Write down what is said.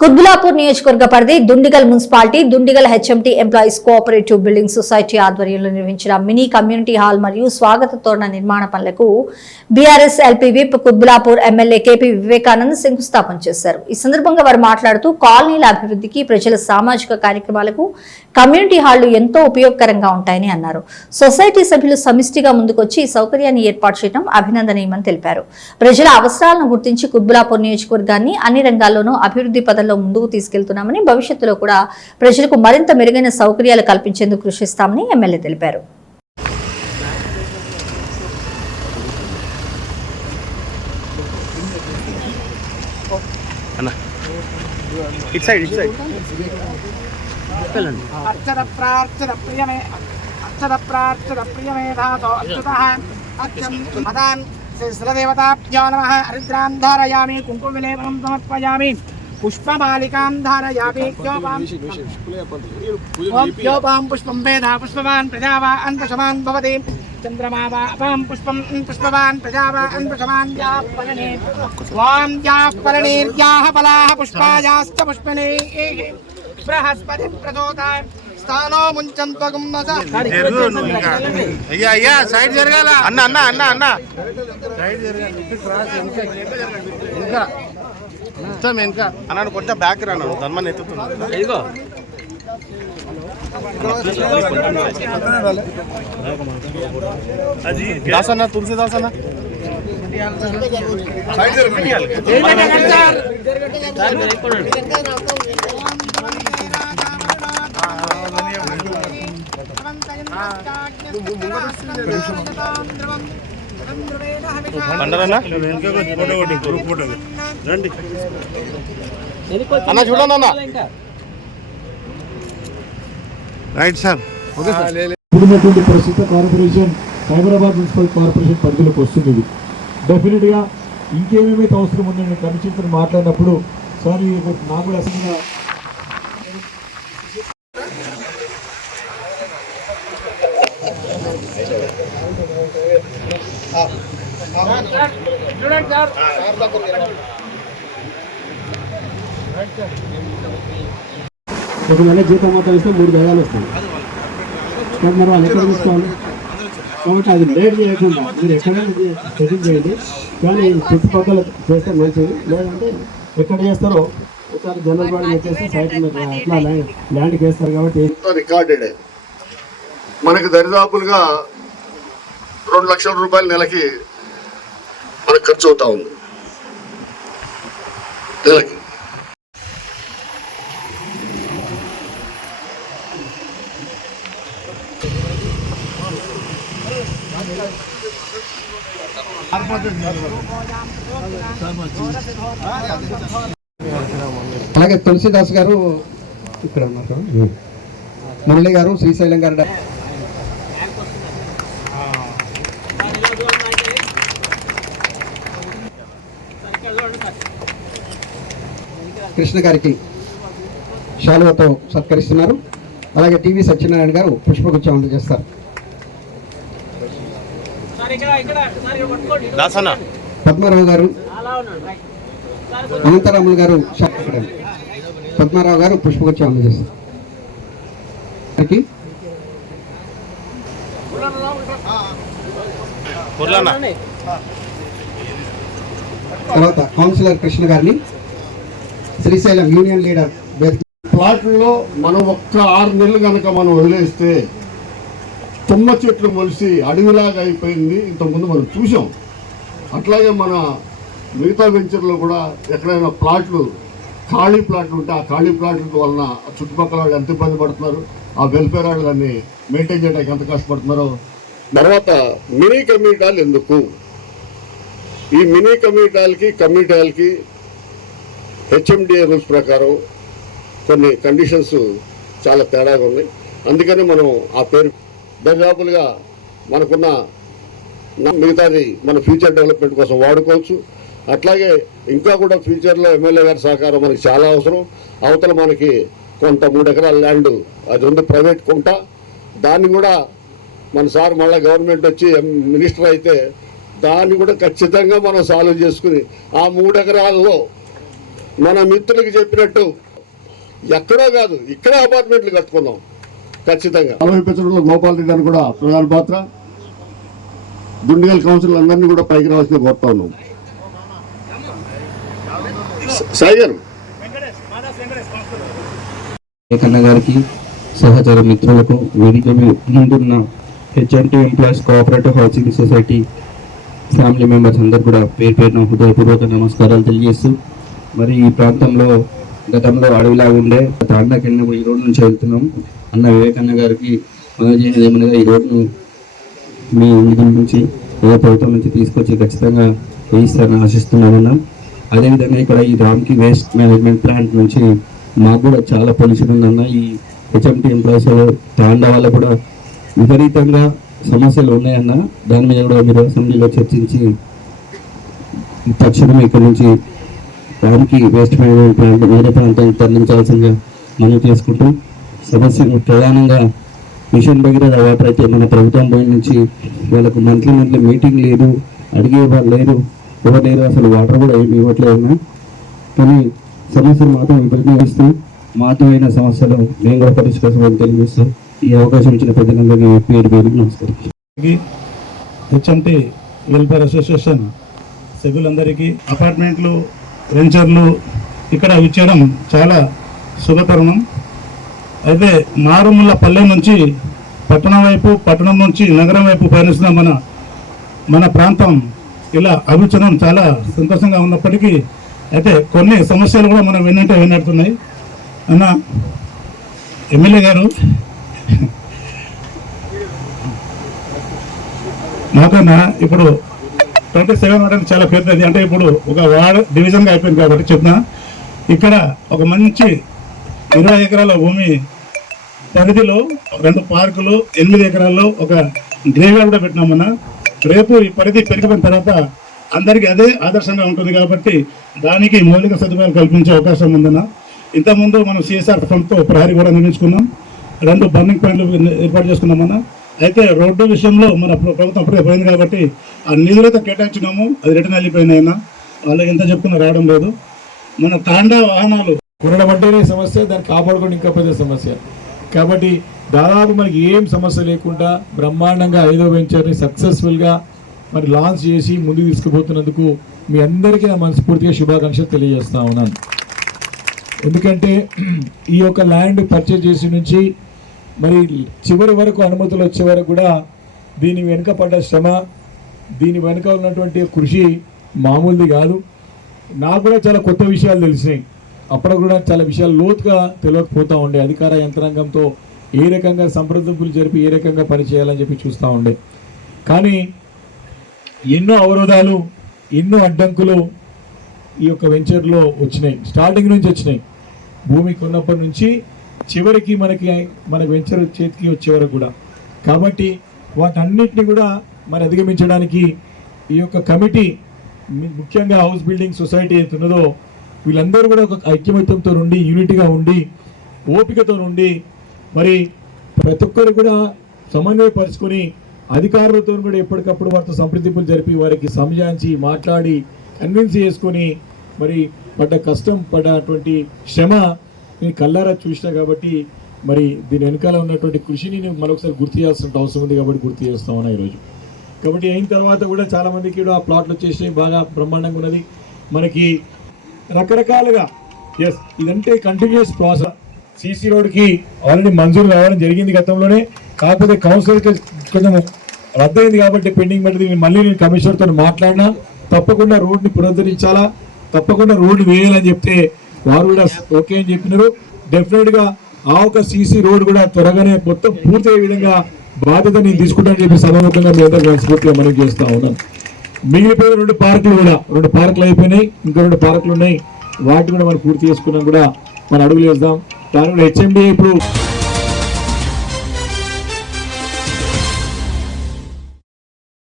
కుత్బులాపూర్ నియోజకవర్గ పరిధి Dundigal municipality Dundigal HMT employees cooperative building society ఆధ్వర్యంలో నిర్వహించిన మినీ కమ్యూనిటీ హాల్ మరియు స్వాగత తోరణ నిర్మాణ పనులకు BRS LP whip Quthbullapur MLA KP Vivekanand శంకుస్థాపన చేశారు. ఈ సందర్భంగా వారు మాట్లాడుతూ కాలనీల అభివృద్ధికి ప్రజల సామాజిక కార్యక్రమాలకు కమ్యూనిటీ హాళ్లు ఎంతో ఉపయోగకరంగా ఉంటాయని అన్నారు. సొసైటీ సభ్యులు సమిష్టిగా ముందుకొచ్చి ఈ సౌకర్యాన్ని ఏర్పాటు చేయడం అభినందనీయమని తెలిపారు. ప్రజల అవసరాలను గుర్తించి కుత్బులాపూర్ నియోజకవర్గాన్ని అన్ని రంగాల్లోనూ అభివృద్ధి పదంలో ముందుకు తీసుకెళ్తున్నామని, భవిష్యత్తులో కూడా ప్రజలకు మరింత మెరుగైన సౌకర్యాలు కల్పించేందుకు కృషిస్తామని ఎమ్మెల్యే తెలిపారు. हरिद्रां धारयामि कुङ्कुमविलेपनं समर्पयामि पुष्पमालिकां धारयामि योपां पुष्पं वेदा पुष्पवान् प्रजावान् पुष्पवान् भवति चन्द्रमा वा अपां पुष्पं पुष्पवान् प्रजावान् पुष्पवान् वां याः फलनेर्याः फलाः पुष्पायाश्च पुष्पने बृहस्पति प्रचोदयात् స్థానో ముంచంత్వగం నస అయ్యా అయ్యా సైడ్ జరగాల అన్న అన్న అన్న అన్న సైడ్ జరగాలి క్రాస్ ఇంకా మొత్తం వెనక అన్నాడు కొంచెం బ్యాక్ రాను ధర్మాన్ని ఎత్తుతున్నాడు ఇదిగో దాసన్న తులసి దాసన్న సైడ్ అన్న చూడండి అన్న రైట్ సార్. ఇప్పుడున్నటువంటి ప్రస్తుత కార్పొరేషన్ హైదరాబాద్ మున్సిపల్ కార్పొరేషన్ పరిధిలోకి వస్తుంది. డెఫినెట్గా ఇంకేమేమైతే అవసరం ఉందని కమిషన్తో మాట్లాడినప్పుడు సార్ నాకు కూడా అసలు ఒక నెల జీతం మొత్తం ఇస్తే 3 గజాలు వస్తాయి. మరి వాళ్ళు ఎక్కడ తీసుకోవాలి కాబట్టి అది లేట్ చేయకుండా మీరు ఎక్కడైనా సెటిల్ చేయండి. కానీ చుట్టుపక్కల చేస్తే మంచిది. లేదంటే ఎక్కడ చేస్తారో ఒకసారి జనరల్ బాడీ వచ్చేసి సైట్ ఎట్లా ల్యాండ్కి వేస్తారు కాబట్టి రికార్డెడ్ మనకి దరిదాపులుగా 2 లక్షల రూపాయల నెలకి మనకు ఖర్చు అవుతా ఉంది. నెలకి అలాగే తులసిదాస్ గారు ఇక్కడ ఉన్నారు, మురళి గారు, శ్రీశైలం గారు, కృష్ణ గారికి శాలువతో సత్కరిస్తున్నారు. అలాగే టీవీ సత్యనారాయణ గారు పుష్పగుచ్చం అందజేస్తారు. పద్మారావు గారు, అనంతరాములు గారు, పద్మారావు గారు పుష్పగుచ్చం అందజేస్తారు. తర్వాత కౌన్సిలర్ కృష్ణ గారిని, శ్రీశైలం యూనియన్ లీడర్. ప్లాట్లలో మనం ఒక్క 6 నెలలు కనుక మనం వదిలేస్తే తుమ్మ చెట్లు మొలిసి అడవిలాగా అయిపోయింది. ఇంతకుముందు మనం చూసాం. అట్లాగే మన మిగతా వెంచర్లో కూడా ఎక్కడైనా ప్లాట్లు ఖాళీ ప్లాట్లు ఉంటే ఆ ఖాళీ ప్లాట్ల వలన చుట్టుపక్కల వాళ్ళు ఎంత ఇబ్బంది పడుతున్నారు, ఆ వెల్ఫేర్ వాళ్ళు దాన్ని మెయింటైన్ చేయడానికి ఎంత కష్టపడుతున్నారో. తర్వాత మినీ కమ్యూనిటీ హాల్ ఎందుకు? ఈ మినీ కమ్యూనిటీ హాల్కి హెచ్ఎండిఏ రూల్స్ ప్రకారం కొన్ని కండిషన్స్ చాలా తేడాగా ఉన్నాయి. అందుకని మనం ఆ పేరు దరిదాపులుగా మనకున్న మిగతాది మన ఫ్యూచర్ డెవలప్మెంట్ కోసం వాడుకోవచ్చు. అట్లాగే ఇంకా కూడా ఫ్యూచర్లో ఎమ్మెల్యే గారి సహకారం మనకి చాలా అవసరం. అవతల మనకి కొంత 3 ఎకరాల ల్యాండ్ అది ఉంది, ప్రైవేట్ కుంట. దాన్ని కూడా మన సార్ మళ్ళీ గవర్నమెంట్ వచ్చి మినిస్టర్ అయితే దాన్ని కూడా ఖచ్చితంగా మనం సాల్వ్ చేసుకుని ఆ 3 ఎకరాల్లో మన మిత్రులకి చెప్పినట్టు ఎక్కడో కాదు ఇక్కడే అపార్ట్మెంట్లు కట్టుకుందాం ఖచ్చితంగా. ఆలోచించడంలో గోపాల్ రెడ్డి గారు కూడా ప్రధాన పాత్ర. దుండిగల్ కౌన్సిల్ అందరినీ కూడా పైకి రావాల్సింది కోరుతా ఉన్నాం. సాయి గారు కన్న గారికి, సహచర మిత్రులకు, వేదిక ముందున్న HMT employees cooperative housing society family members అందరు కూడా పేరు పేరున హృదయపూర్వక నమస్కారాలు తెలియజేస్తూ, మరి ఈ ప్రాంతంలో గతంలో అడవిలాగా ఉండే తాండాకెళ్ళిన ఈ రోడ్డు నుంచి వెళ్తున్నాం. అన్న వివేకన్న గారికి మనోజేయడం ఏమనగా ఈ రోడ్డును మీ నిధుల నుంచి ఏ ప్రభుత్వం నుంచి తీసుకొచ్చి ఖచ్చితంగా వేయిస్తారని ఆశిస్తున్నామన్నా. అదేవిధంగా ఇక్కడ ఈ రామ్కి వేస్ట్ మేనేజ్మెంట్ ప్లాంట్ నుంచి మాకు కూడా చాలా పొల్యూషన్ ఉందన్న. ఈ హెచ్ఎంటీ ఎంప్లాయీస్ తాండా వల్ల కూడా విపరీతంగా సమస్యలు ఉన్నాయన్న. దాని మీద కూడా మీరు అసెంబ్లీలో చర్చించి తక్షణం ఇక్కడ నుంచి రామ్కి వేస్ట్ మేనేజ్మెంట్ ప్లాంట్ వేరే ప్రాంతానికి తరలించాల్సిందిగా మనం చేసుకుంటూ, సమస్య ప్రధానంగా మిషన్ భగీరథ వాటర్ అయితే మన ప్రభుత్వం పోయిన నుంచి వాళ్ళకు మంత్లీ మీటింగ్ లేదు, అడిగే వాళ్ళు లేరు, ఎవరు లేరు, అసలు వాటర్ కూడా ఏమి ఇవ్వట్లేదన్నా. కానీ సమస్యలు మాత్రం విపరీతమిస్తూ మాత్రమైన సమస్యలు మేము కూడా పరిష్కరించమని తెలియజేస్తూ ఈ అవకాశం ఇచ్చిన పెద్దలందరికీ పేరు పేరు నమస్కారం. హెచ్ఎంటీ వెల్ఫేర్ అసోసియేషన్ సభ్యులందరికీ, అపార్ట్మెంట్లు, వెంచర్లు ఇక్కడ ఇచ్చేయడం చాలా శుభతరుణం. అయితే మారుమూల పల్లె నుంచి పట్టణం వైపు, పట్టణం నుంచి నగరం వైపు పయనిస్తున్న మన ప్రాంతం ఇలా అభివృద్ధి చాలా సంతోషంగా ఉన్నప్పటికీ అయితే కొన్ని సమస్యలు కూడా మనం వినట్టున్నాయి. అన్న ఎమ్మెల్యే గారు నాకన్నా ఇప్పుడు 27 వార్డు చాలా పెద్దది, అంటే ఇప్పుడు ఒక వార్డు డివిజన్గా అయిపోయింది కాబట్టి చెప్తున్నా. ఇక్కడ ఒక మంచి 20 ఎకరాల భూమి పరిధిలో 2 పార్కులు, 8 ఎకరాల్లో ఒక గ్రేవ్యార్డ్ కూడా పెట్టినామన్నా. రేపు ఈ పరిధి పెరిగిపోయిన తర్వాత అందరికీ అదే ఆదర్శంగా ఉంటుంది కాబట్టి దానికి మౌలిక సదుపాయాలు కల్పించే అవకాశం ఉందన్న. ఇంతకుముందు మనం సిఎస్ఆర్ ఫండ్తో ప్రహరీ కూడా నిర్మించుకున్నాం, 2 బర్నింగ్ పాయింట్లు ఏర్పాటు చేసుకున్నామన్నా. అయితే రోడ్డు విషయంలో మన ప్రభుత్వం అప్పుడే పోయింది కాబట్టి ఆ నిధులైతే కేటాయించినాము, అది రిటర్న్ వెళ్ళిపోయినాయన్నా. వాళ్ళకి ఎంత చెప్పుకున్నా రావడం లేదు. మన తాండా వాహనాలు కొనబడ్డనే సమస్య, దాన్ని కాపాడుకోవడం ఇంకా పెద్ద సమస్య. కాబట్టి దాదాపు మనకి ఏం సమస్య లేకుండా బ్రహ్మాండంగా 5వ వెంచర్ని సక్సెస్ఫుల్గా మరి లాంచ్ చేసి ముందుకు తీసుకుపోతున్నందుకు మీ అందరికీ నా మనస్ఫూర్తిగా శుభాకాంక్షలు తెలియజేస్తా ఉన్నాను. ఎందుకంటే ఈ యొక్క ల్యాండ్ పర్చేజ్ చేసి నుంచి మరి చివరి వరకు అనుమతులు వచ్చే వరకు కూడా దీని వెనుక పడ్డ శ్రమ, దీని వెనుక ఉన్నటువంటి కృషి మామూలుది కాదు. నాకు కూడా చాలా కొత్త విషయాలు తెలిసినాయి. అప్పుడు కూడా చాలా విషయాలు లోతుగా తెలియకపోతూ ఉండే. అధికార యంత్రాంగంతో ఏ రకంగా సంప్రదింపులు జరిపి ఏ రకంగా పనిచేయాలని చెప్పి చూస్తూ ఉండే. కానీ ఎన్నో అవరోధాలు, ఎన్నో అడ్డంకులు ఈ యొక్క వెంచర్లో వచ్చినాయి. స్టార్టింగ్ నుంచి వచ్చినాయి. భూమి కొన్నప్పటి నుంచి చివరికి మన వెంచర్ చేతికి వచ్చే వరకు కూడా. కాబట్టి వాటన్నిటిని కూడా మరి అధిగమించడానికి ఈ యొక్క కమిటీ, ముఖ్యంగా హౌస్ బిల్డింగ్ సొసైటీ ఉన్నదో వీళ్ళందరూ కూడా ఒక ఐక్యమత్యంతో ఉండి, యూనిటీగా ఉండి, ఓపికతో ఉండి మరి ప్రతి ఒక్కరు కూడా సమన్వయపరుచుకొని అధికారులతో కూడా ఎప్పటికప్పుడు వారితో సంప్రదింపులు జరిపి వారికి సంజాయించి మాట్లాడి కన్విన్స్ చేసుకొని మరి పడ్డ కష్టం, పడ్డటువంటి శ్రమ నేను కళ్ళారా చూసినా. కాబట్టి మరి దీని వెనకాల ఉన్నటువంటి కృషిని నేను మరొకసారి గుర్తు చేయాల్సిన అవసరం ఉంది కాబట్టి గుర్తు చేస్తా ఉన్నా ఈరోజు. కాబట్టి అయిన తర్వాత కూడా చాలామందికి కూడా ఆ ప్లాట్లు వచ్చేసినాయి, బాగా బ్రహ్మాండంగా ఉన్నది. మనకి రకరకాలుగా ఇదంటే కంటిన్యూస్ ప్రాసెస్. సీసీ రోడ్కి ఆల్రెడీ మంజూరు రావడం జరిగింది గతంలోనే, కాకపోతే కౌన్సిల్ కొంచెం రద్దయింది కాబట్టి పెండింగ్ పెట్టి మళ్ళీ నేను కమిషనర్తో మాట్లాడినా తప్పకుండా రోడ్ని పునరుద్ధరించాలా, తప్పకుండా రోడ్డు వేయాలని చెప్తే వారు కూడా ఓకే అని చెప్పినారు. డెఫినెట్గా ఆ ఒక సీసీ రోడ్ కూడా త్వరగానే మొత్తం పూర్తయ్యే విధంగా బాధ్యత నేను తీసుకుంటానని చెప్పి సభాముఖంగా మీ అందరూ మనస్ఫూర్తిగా మనం చేస్తూ ఉన్నాను. మిగిలిపోయిన 2 పార్కులు కూడా 2 పార్కులు అయిపోయినాయి, ఇంకా 2 పార్కులు ఉన్నాయి. వాటిని కూడా మనం పూర్తి చేసుకున్నాం కూడా మనం అడుగులు వేద్దాం. దాని కూడా హెచ్ఎండిఏ ఇప్పుడు